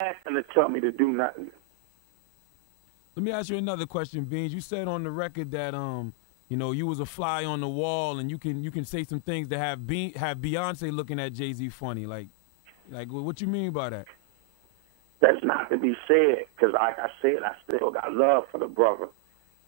asking to tell me to do nothing. Let me ask you another question, Beans. You said on the record that you know, you was a fly on the wall, and you can say some things that have Beyonce looking at Jay-Z funny. Like what you mean by that? That's not to be said, because like I said, I still got love for the brother.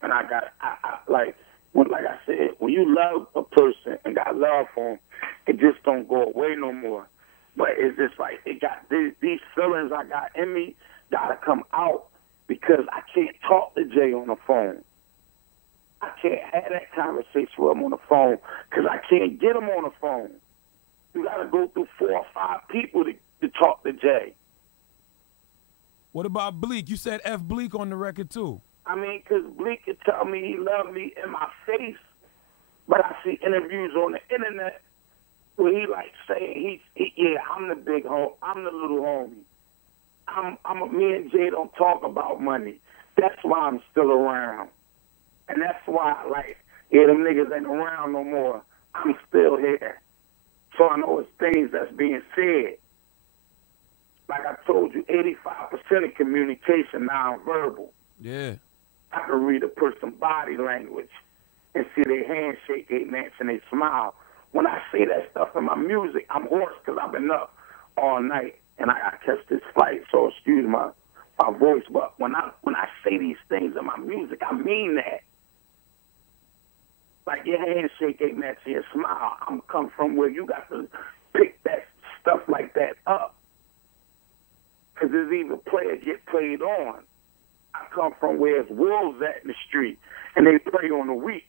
And like I said, when you love a person and got love for him, it just don't go away no more. But it's just like, it got these feelings I got in me got to come out, because I can't talk to Jay on the phone. I can't have that conversation with him on the phone, because I can't get him on the phone. You got to go through 4 or 5 people to talk to Jay. What about Bleak? You said F Bleak on the record too. I mean, because Bleak could tell me he loved me in my face, but I see interviews on the internet where he like saying yeah, I'm the big home, I'm the little homie. Me and Jay don't talk about money. That's why I'm still around, and that's why yeah, them niggas ain't around no more. I'm still here, so I know it's things that's being said. Like I told you, 85% of communication nonverbal. Yeah. I can read a person's body language and see their handshake, their match, and they smile. When I say that stuff in my music, I'm hoarse because I've been up all night and I catch this flight, so excuse my voice. But when I say these things in my music, I mean that. Like your handshake ain't match your smile. I'm come from where you got to pick that stuff like that up. Because there's even players get played on. I come from where it's wolves at in the street, and they play on the weak.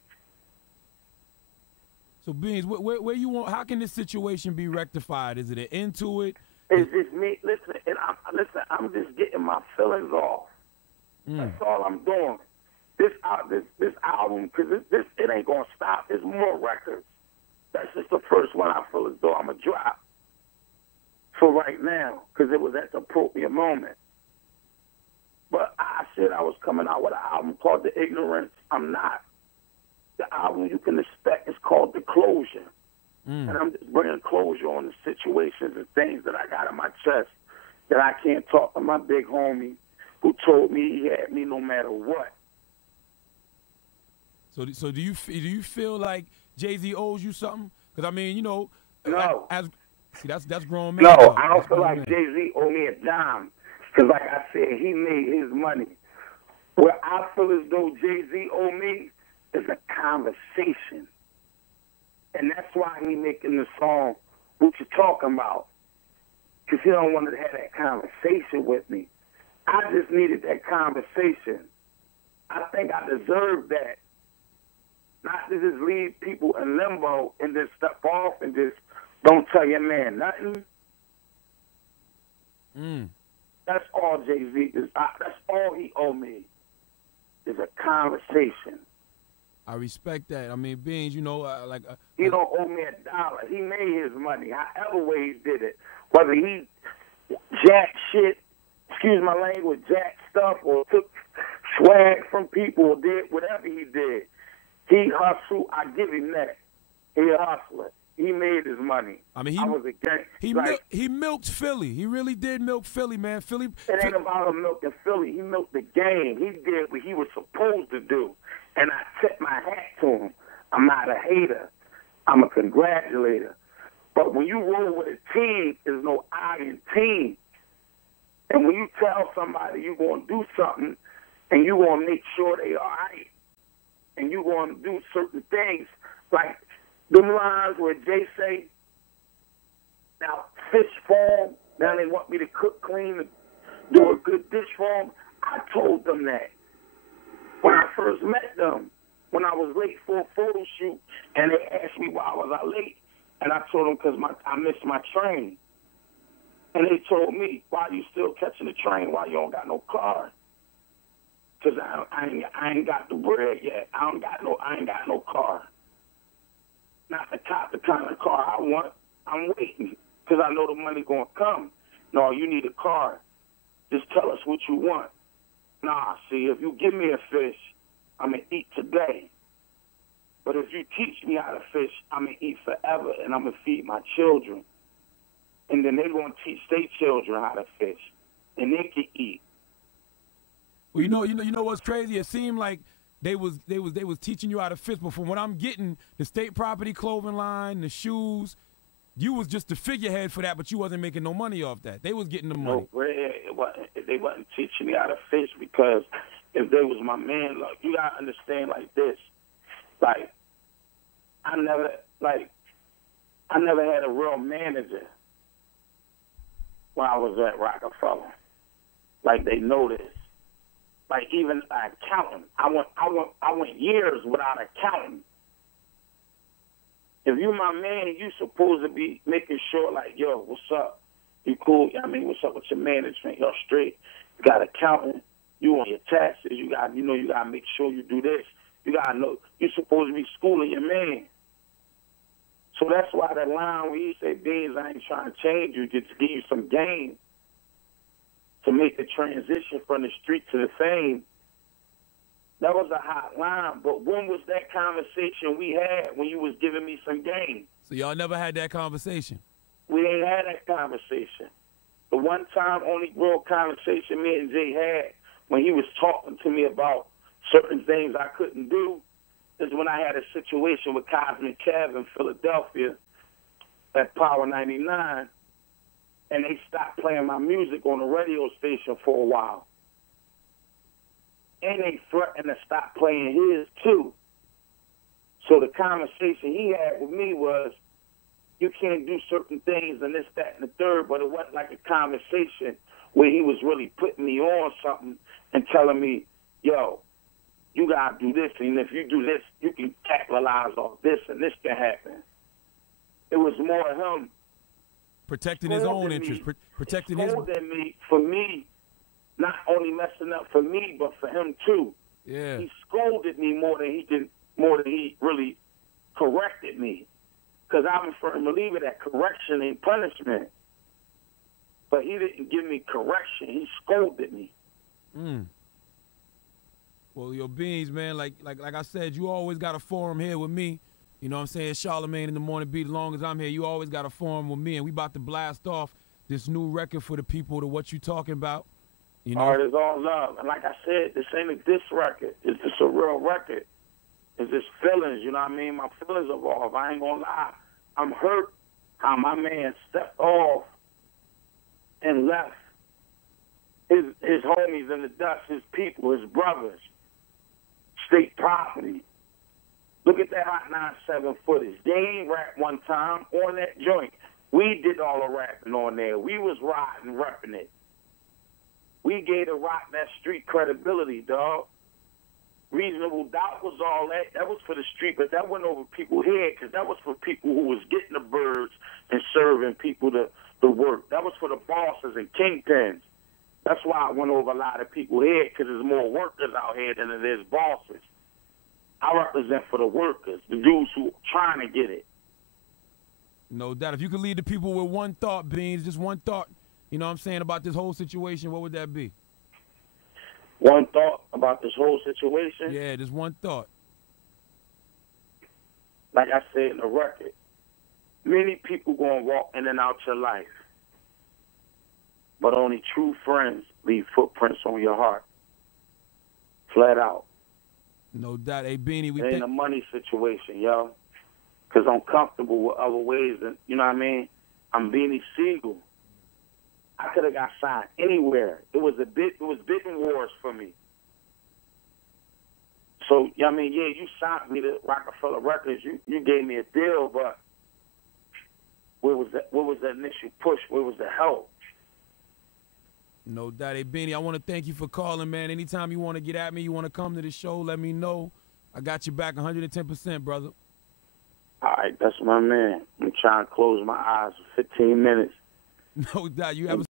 So, Beans, where you want? How can this situation be rectified? Is it an end to it? It's just me. Listen, I'm just getting my feelings off. That's all I'm doing. This album, because it ain't gonna stop. There's more records. That's just the first one I feel as though I'm gonna drop for right now, because it was at the appropriate moment. But I said I was coming out with an album called The Ignorance. I'm not. The album you can expect is called The Closure. And I'm just bringing closure on the situations and things that I got in my chest that I can't talk to my big homie who told me he had me no matter what. So do you feel like Jay-Z owes you something? Because I mean, you know, No. See, that's grown man. No, Talk. I don't That's feel grown like man. Jay-Z owe me a dime. Because like I said, he made his money. Where I feel as though Jay-Z owe me is a conversation. And that's why he making the song, What You Talking About? Because he don't want to have that conversation with me. I just needed that conversation. I think I deserve that. Not to just leave people in limbo and just step off and just don't tell your man nothing. That's all Jay-Z is. That's all he owe me is a conversation. I respect that. I mean, Beans, you know, He don't owe me $1. He made his money, however way he did it. Whether he jacked shit, excuse my language, jacked stuff, or took swag from people, or did whatever he did. He hustled. I give him that. He a hustler. He made his money. I mean, I was a gang. he milked Philly. He really did milk Philly, man. It ain't about him milking Philly. He milked the game. He did what he was supposed to do. And I tip my hat to him. I'm not a hater. I'm a congratulator. But when you roll with a team, there's no I in team. And when you tell somebody you're going to do something and you're going to make sure they all right, and you're going to do certain things, like them lines where Jay say, now fish farm, now they want me to cook clean and do a good dish for them. I told them that when I first met them, when I was late for a photo shoot, and they asked me why was I late, and I told them because I missed my train. And they told me, why are you still catching the train? Why you don't got no car? Because I ain't got the bread yet. I ain't got no car. Not the kind of car I want. I'm waiting because I know the money going to come. No, you need a car. Just tell us what you want. Nah, see, if you give me a fish, I'm going to eat today. But if you teach me how to fish, I'm going to eat forever, and I'm going to feed my children. And then they're going to teach their children how to fish. And Well, you know what's crazy? It seemed like they was teaching you how to fish, but from what I'm getting, the state property clothing line, the shoes, you was just the figurehead for that, but you wasn't making no money off that. They was getting the money. No, they wasn't teaching me how to fish because if they was my man, like you gotta understand like this. Like I never had a real manager when I was at Rockefeller. Like they know this. Like even an accountant. I went years without accounting. If you my man, you supposed to be making sure like, yo, what's up? You cool? I mean, what's up with your management? You're straight. You got accountant. You on your taxes. You gotta make sure you do this. You gotta know you're supposed to be schooling your man. So that's why that line where you say, Beans, I ain't trying to change you, just to give you some game to make the transition from the street to the fame. That was a hot line, but when was that conversation we had when you was giving me some game? So y'all never had that conversation? We ain't had that conversation. The one time, only real conversation me and Jay had when he was talking to me about certain things I couldn't do is when I had a situation with Cosmic Kev in Philadelphia at Power 99, and they stopped playing my music on the radio station for a while. And they threatened to stop playing his, too. So the conversation he had with me was, you can't do certain things and this, that, and the third, but it wasn't like a conversation where he was really putting me on something and telling me, yo, you got to do this, and if you do this, you can capitalize off this, and this can happen. It was more him protecting his own interests, protecting his... me for me, not only messing up for me, but for him too. Yeah. He scolded me more than he really corrected me. Because I'm a firm believer that correction ain't punishment. But he didn't give me correction. He scolded me. Well, your Beans, man, like I said, you always got a forum here with me. You know what I'm saying? Charlemagne in the Morning Beat, as long as I'm here, you always got a forum with me, and we about to blast off this new record for the people to what you talking about. You know? Art is all love. And like I said, this ain't a diss record. It's just a real record. It's just feelings, you know what I mean? My feelings evolve. I ain't gonna lie. I'm hurt how my man stepped off and left his homies in the dust, his people, his brothers, state property. Look at that Hot 97 footage. They ain't rap one time on that joint. We did all the rapping on there. We was riding, repping it. We gave the rock that street credibility, dog. Reasonable Doubt was all that. That was for the street, but that went over people's head because that was for people who was getting the birds and serving people the work. That was for the bosses and kingpins. That's why it went over a lot of people's head because there's more workers out here than there is bosses. I represent for the workers, the dudes who are trying to get it. No doubt. If you could lead the people with one thought, Beans, just one thought, you know what I'm saying, about this whole situation, what would that be? One thought about this whole situation? Yeah, just one thought. Like I said in the record, many people going to walk in and out your life, but only true friends leave footprints on your heart. Flat out. No doubt. Hey, Beanie, it ain't a money situation, yo. Because I'm comfortable with other ways. And, you know what I mean? I'm Beanie Sigel. I could have got signed anywhere. It was bidding wars for me. So, I mean, yeah, you signed me to Rockefeller Records. You gave me a deal, but where was the initial push? Where was the help? No doubt. Hey, Beanie, I want to thank you for calling, man. Anytime you want to get at me, you want to come to the show, let me know. I got you back 110%, brother. All right, that's my man. I'm trying to close my eyes for 15 minutes. No doubt. You have a